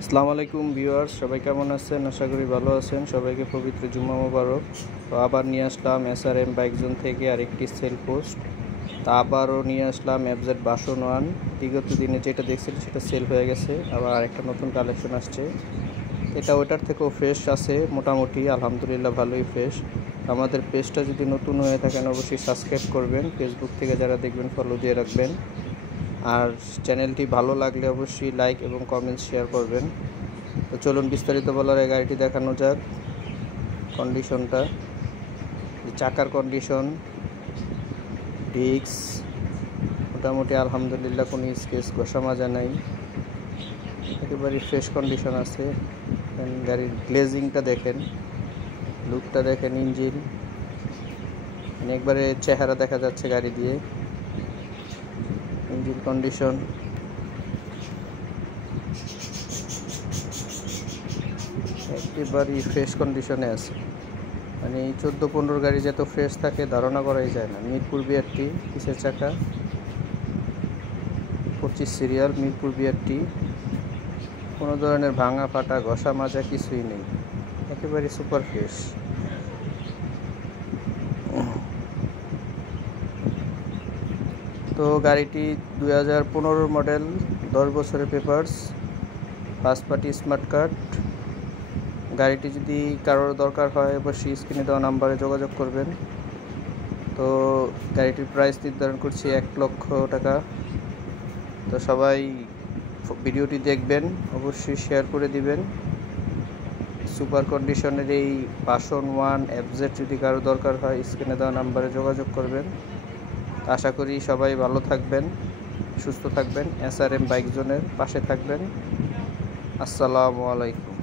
আসসালামু আলাইকুম ভিউয়ার্স, সবাই কেমন আছেন? আশা করি ভালো আছেন। সবাইকে পবিত্র জুম্মা মোবারক। তো আবার নিয়ে আসলাম SRM বাইক জোন থেকে আরেকটি সেল পোস্ট। তা আবারও নিয়ে আসলাম FZ ভার্সন 1। বিগত দিনে যেটা দেখছিলেন সেটা সেল হয়ে গেছে, আবার আরেকটা নতুন কালেকশন আসছে। এটা ওটার থেকেও ফ্রেশ আছে মোটামুটি, আলহামদুলিল্লাহ ভালোই ফ্রেশ। আমাদের পেজটা যদি নতুন হয়ে থাকেন অবশ্যই সাবস্ক্রাইব করবেন, ফেসবুক থেকে যারা দেখবেন ফলো দিয়ে রাখবেন। আর চ্যানেলটি ভালো লাগলে অবশ্যই লাইক এবং কমেন্টস শেয়ার করবেন। তো চলুন বিস্তারিত বলার আগে গাড়িটি দেখানো যাক। কন্ডিশনটা, চাকার কন্ডিশন, ডিস্ক মোটামুটি আলহামদুলিল্লাহ, কোনো স্কেচ ঘষা মাজা নাই, একেবারে ফ্রেশ কন্ডিশন আছে। গাড়ির গ্লেজিংটা দেখেন, লুকটা দেখেন, ইঞ্জিন একবারে চেহারা দেখা যাচ্ছে গাড়ি দিয়ে। ইঞ্জিন কন্ডিশন একেবারেই ফ্রেশ কন্ডিশনে আছে। মানে এই 14-15 গাড়ি যত ফ্রেশ থাকে ধারণা করাই যায় না। মিরপুর বিআরটি, কিসের চাকা, 25 সিরিয়াল, মিরপুর বিআরটি। কোনো ধরনের ভাঙা ফাটা ঘষা মাজা কিছুই নেই, একেবারে সুপার ফ্রেশ। তো গাড়িটি 2015 মডেল, 10 বছরের papers, first party smart card. গাড়িটি যদি কারোর দরকার হয় অবশ্যই স্ক্রিনে দেওয়া নাম্বারে যোগাযোগ করবেন। তো গাড়িটির প্রাইস নির্ধারণ করছি 1 লক্ষ টাকা। তো সবাই ভিডিওটি দেখবেন, অবশ্যই শেয়ার করে দিবেন। সুপার কন্ডিশনের এই ভার্সন 1 FZ যদি কারো দরকার হয় স্ক্রিনে দেওয়া নাম্বারে যোগাযোগ করবেন। আশা করি সবাই ভালো থাকবেন, সুস্থ থাকবেন, SRM বাইক জোনের পাশে থাকবেন। আসসালামু আলাইকুম।